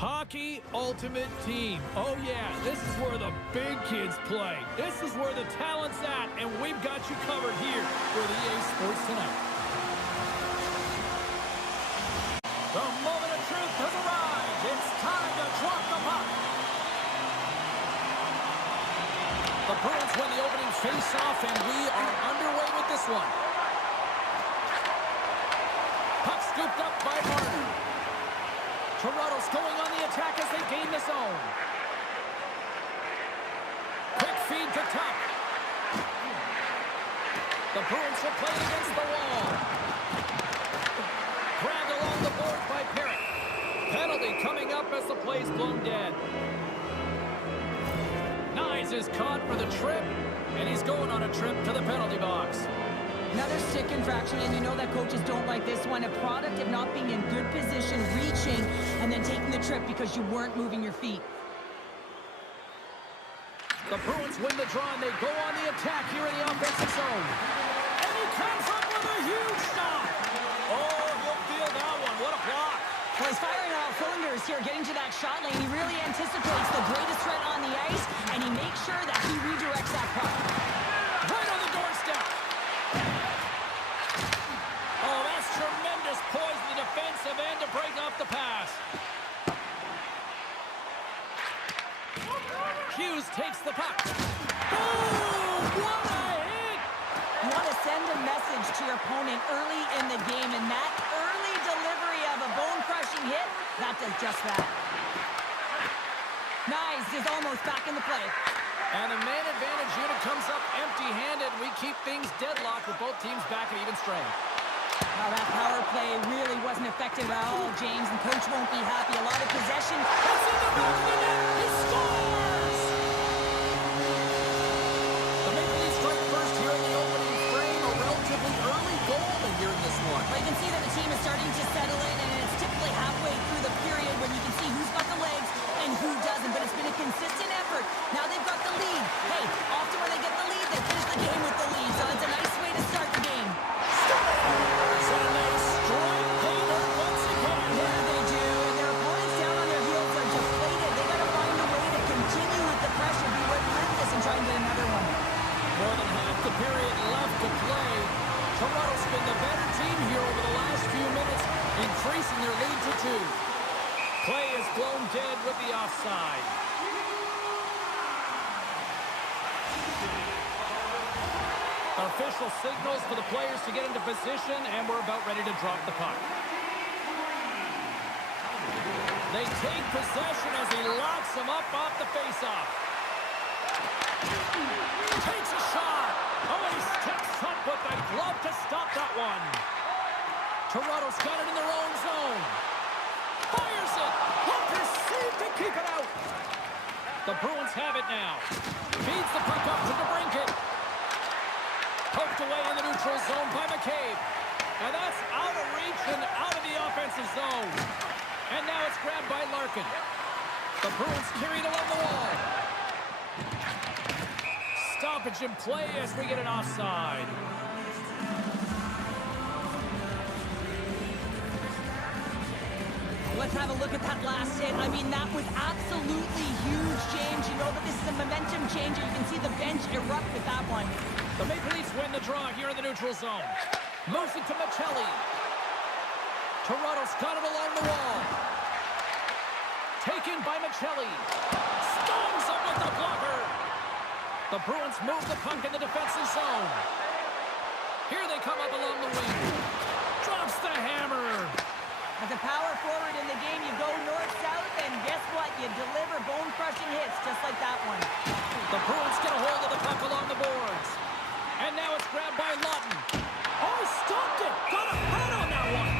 Hockey Ultimate Team. Oh yeah, this is where the big kids play. This is where the talent's at, and we've got you covered here for the EA Sports tonight. The moment of truth has arrived. It's time to drop the puck. The Bruins win the opening face-off, and we are underway with this one. Puck scooped up by Martin. Toronto's going on the attack as they gain the zone. Quick feed to Tuck. The Bruins are playing against the wall. Grabbed along the board by Parrott. Penalty coming up as the play's blown dead. Nyes is caught for the trip, and he's going on a trip to the penalty box. Another stick infraction, and you know that coaches don't like this one. A product of not being in good position, reaching, and then taking the trip because you weren't moving your feet. The Bruins win the draw, and they go on the attack here in the offensive zone. And he comes up with a huge shot. Oh, you'll feel that one. What a block. Well, he's firing on all cylinders here, getting to that shot lane. He really anticipates the greatest threat on the ice, and he makes sure that he redirects that puck. Right on the doorstep. Oh, that's tremendous poise in the defensive end to break off the pass. Hughes takes the puck. Boom! What a hit! You want to send a message to your opponent early in the game, and that early delivery of a bone-crushing hit, that does just that. Nyes is almost back in the play. And the man advantage unit comes up empty-handed. We keep things deadlocked with both teams back at even strength. Now that power play really wasn't effective at all, James, and coach won't be happy. A lot of possession. It's in the back of the net. He scores! The Maple Leafs strike first here in the opening frame. A relatively early goal here in this one. Well, you can see that the team is starting to settle in, and it's typically halfway through the period when you can see who's got the legs and who doesn't. But it's been a consistent effort. Now they've got the lead. Hey, often when they get the lead, they finish the game with the lead. So it's a nice way to start the game. And they strike Hader once again. Yeah, they do. And their opponents down on their heels are deflated. They got to find a way to continue with the pressure, be relentless, and try and get another one. More than half the period left to play. Toronto's been the better team here over the last few minutes, increasing their lead to 2. Play is blown dead with the offside. Official signals for the players to get into position, and we're about ready to drop the puck. They take possession as he locks him up off the faceoff. Takes a shot. Oh, he steps up with the glove to stop that one. Toronto's got it in their own zone. Fires it. Hunter saved to keep it out. The Bruins have it now. Feeds the puck up to DeBrincat. Poked away in the neutral zone by McCabe. And that's out of reach and out of the offensive zone. And now it's grabbed by Larkin. The Bruins carried along the wall. Stoppage in play as we get an offside. Let's have a look at that last hit. I mean, that was absolutely huge, James. You know that this is a momentum changer. You can see the bench erupt with that one. The Maple Leafs win the draw here in the neutral zone. Moves it to Michelli. Toronto's got it along the wall. Taken by Michelli. Stones up with the blocker. The Bruins move the puck in the defensive zone. Here they come up along the wing. Drops the hammer. As a power forward in the game, you go north-south, and guess what? You deliver bone-crushing hits just like that one. The Bruins get a hold of the puck along the boards. And now it's grabbed by Lawton. Oh, he stopped it. Got a head on that one.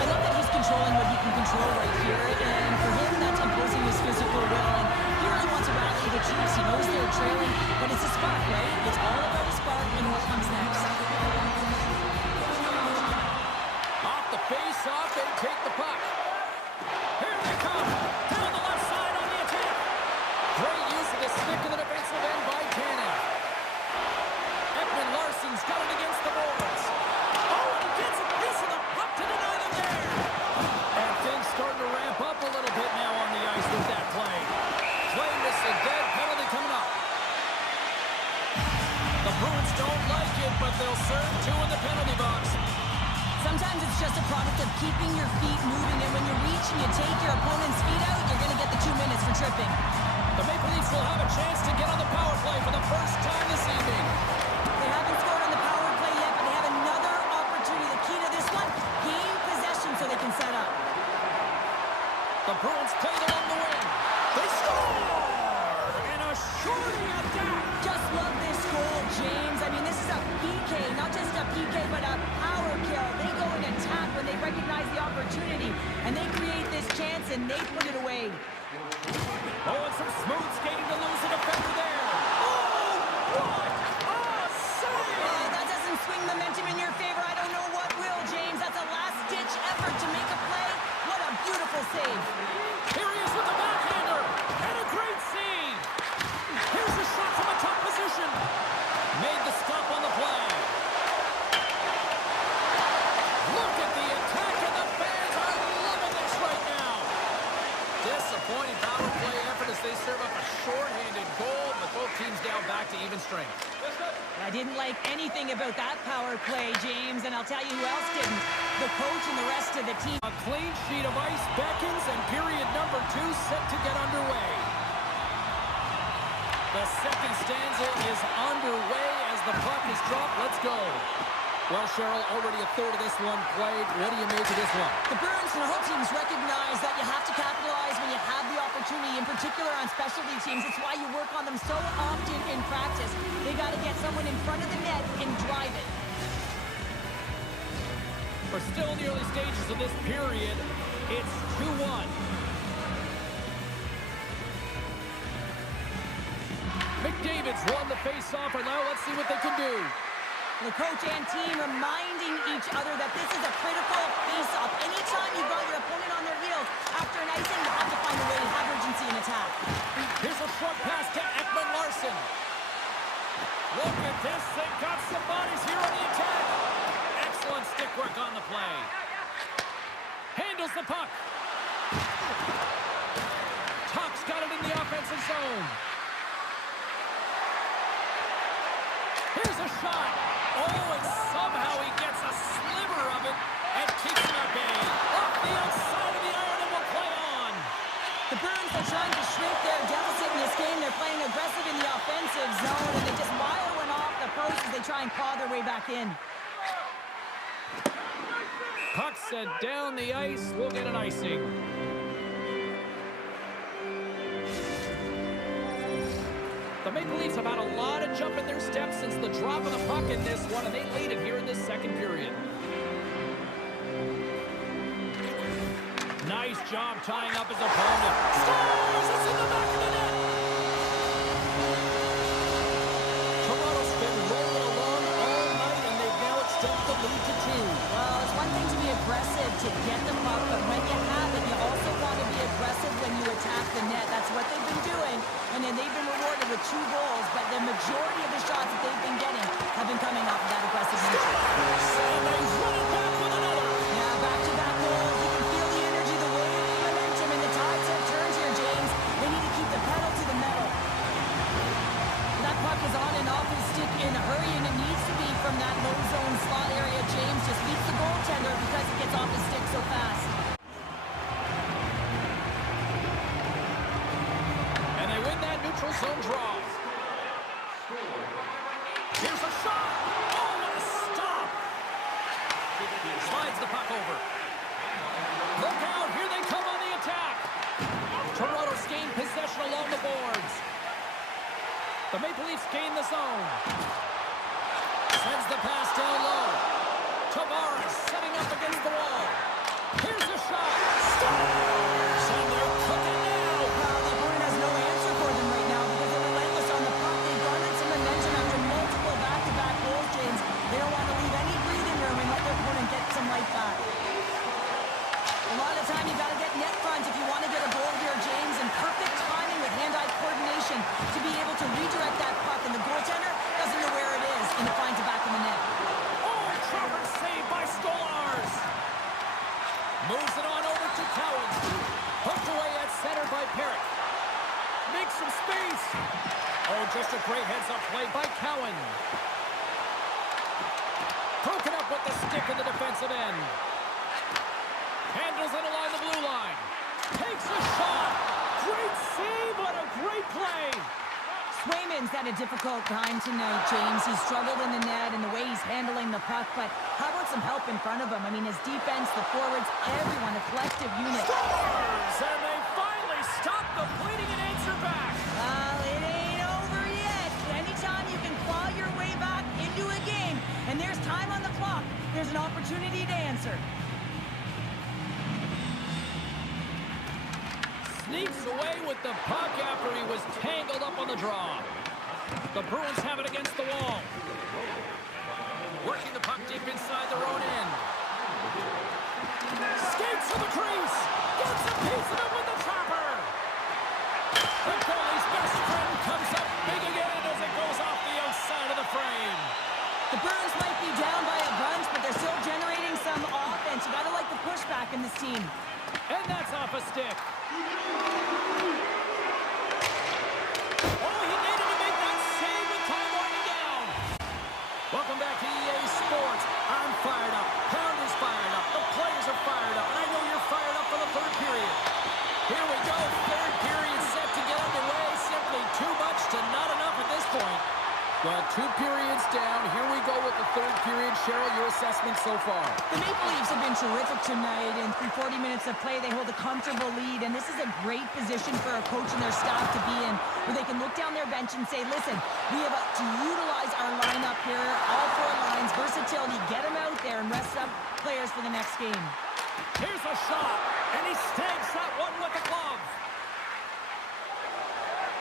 I love that he's controlling what he can control right here, and for him, that's imposing his physical will, and he really wants to rally the troops. He knows they're trailing, but it's a spark, right? It's all about a spark and what comes next. Off the face-off, they take the puck. Here they come. Down the left side on the attack. Great use of the stick in the defensive end by Bruins don't like it, but they'll serve two in the penalty box. Sometimes it's just a product of keeping your feet moving, and when you reach and you take your opponent's feet out, you're going to get the 2 minutes for tripping. The Maple Leafs will have a chance to get on the power play for the first time this evening. They haven't scored on the power play yet, but they have another opportunity. The key to this one, gain possession so they can set up. The Bruins play along the wing. They score! And a shorty at that. Just love this goal, James. I mean, this is a PK, not just a PK, but a power kill. They go and attack when they recognize the opportunity, and they create this chance, and they put it away. Oh, and some smooth skating to lose a defender there. Oh, what a save! Oh, that doesn't swing momentum in your favor. I don't know what will, James. That's a last-ditch effort to make a play. What a beautiful save. Here he is with the backhander. And a great save. Here's a shot from a top position. Made the stop on the play. Look at the attack, and the fans are loving this right now. Disappointing power play effort as they serve up a short-handed goal, but both teams down back to even strength. I didn't like anything about that power play, James, and I'll tell you who else didn't. The coach and the rest of the team. A clean sheet of ice beckons, and period number 2 set to get underway. The second stanza is underway as the puck is dropped. Let's go. Well, Cheryl, already a third of this one played. What do you make of this one? The Bruins and the whole teams recognize that you have to capitalize when you have the opportunity, in particular on specialty teams. It's why you work on them so often in practice. They got to get someone in front of the net and drive it. We're still in the early stages of this period. It's 2-1. McDavid's won the face-off, and now let's see what they can do. The coach and team reminding each other that this is a critical face-off. Anytime you've got your opponent on their heels after an icing, you have to find a way to have urgency in attack. Here's a short pass to Ekman-Larsson. Look at this. They've got some bodies here on the attack. Excellent stick work on the play. Handles the puck. Tuck's got it in the offensive zone. Here's a shot. Oh, and somehow he gets a sliver of it and keeps it at bay. Off the outside of the iron and will play on. The Bruins are trying to shrink their deficit in this game. They're playing aggressive in the offensive zone, and they just wire one off the post as they try and claw their way back in. Puck sent down the ice. We'll get an icing. The Maple Leafs have had a lot of jump in their steps since the drop of the puck in this one, and they lead it here in this second period. Nice job tying up his opponent. Scores! It's in the back of the net! Toronto's been rolling along all night, and they've now extended the lead to 2. Well, it's one thing to be aggressive to get the puck, but when you have it, you also want to be aggressive when you attack the net. That's what they've been doing, and then they've been rewarded with 2 goals, but the majority of the shots that they've been getting have been coming off of that aggressive nature. And they run it back with another. Yeah, back-to-back goals. You can feel the energy, the wave, the momentum, and the tides have turned here, James. They need to keep the pedal to the metal. That puck is on and off his stick in a hurry, and it needs to be from that low zone slot area. James just beats the goaltender because it gets off his stick so fast. And they win that neutral zone draw. Here's a shot. Oh, what a stop. Slides the puck over. Look out. Here they come on the attack. Toronto's gained possession along the boards. The Maple Leafs gain the zone. Sends the pass down low. Tavares setting up against the wall. Here's a shot. Scores! And they're cooking now. Well, the opponent has no answer for them right now because they're relentless on the puck. They've garnered some momentum after multiple back-to-back goals, James. They don't want to leave any breathing room and let their opponent get some life back. A lot of time you got to get net front if you want to get a goal here, James, and perfect timing with hand-eye coordination to be able to redirect that puck, and the goaltender doesn't know where it is, and it finds it back in the net. Oh, Travers saved by Stolarz. Moves it on over to Cowens. heads-up play by Cowan. Broken up with the stick in the defensive end. Handles it along the blue line. Takes a shot. Great save on a great play. Swayman's had a difficult time tonight, James. He's struggled in the net and the way he's handling the puck, but how about some help in front of him? I mean, his defense, the forwards, everyone, a collective unit. Scores! And they finally stop the bleeding and answer back. Well, it ain't over yet. Anytime you can claw your way back into a game, and there's time on the clock, there's an opportunity to answer. Sneaks away with the puck after he was tangled up on the draw. The Bruins have it against the wall. Working the puck deep inside their own end. Skates to the crease. Gets a piece of it with the chopper. The goalie's best friend comes up big again as it goes off the outside of the frame. The Bruins might be down by a bunch, but they're still generating some offense. You gotta like the pushback in this team. And that's off a stick. Oh, he needed to make that save with time winding down. Welcome back to EA Sports. I'm fired up. Pounder's fired up. The players are fired up. And I know you're fired up for the third period. Here we go. Third period set to get underway. Simply too much to not enough at this point. Well, 2 periods down. Here we go with the third period. Cheryl, your assessment so far? The Maple Leafs have been terrific tonight, and through 40 minutes of play, they hold a comfortable lead, and this is a great position for a coach and their staff to be in, where they can look down their bench and say, listen, we have to utilize our lineup here, all 4 lines, versatility, get them out there and rest up players for the next game. Here's a shot, and he snags that one with the glove.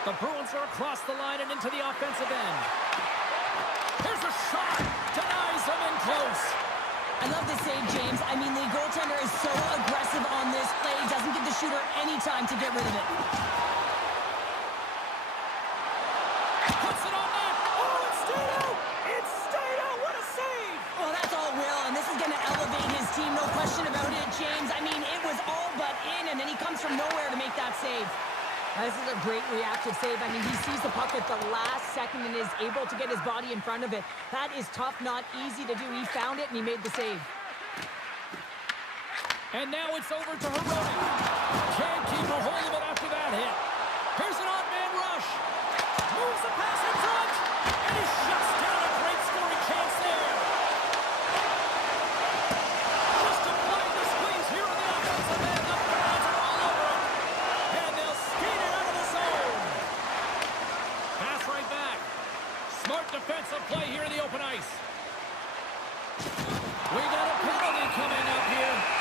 The Bruins are across the line and into the offensive end. Here's a shot. Denies him in close. I love this save, James. I mean, the goaltender is so aggressive on this play. Doesn't give the shooter any time to get rid of it. Puts it on net. Oh, it stayed out. It stayed out. What a save. Well, that's all Will, and this is going to elevate his team. No question about it, James. I mean, it was all but in, and then he comes from nowhere to make that save. This is a great reactive save. I mean, he sees the puck at the last second and is able to get his body in front of it. That is tough, not easy to do. He found it, and he made the save. And now it's over to Hirota. Can't keep a hold of it after that hit. Here's an odd-man rush. Moves the pass in front, and he shuts down a great scoring chance there. Just applying the squeeze here on the offensive end. The fans are all over it. And they'll skate it out of the zone. Pass right back. Smart defensive play here in the open ice. We got a penalty coming up here.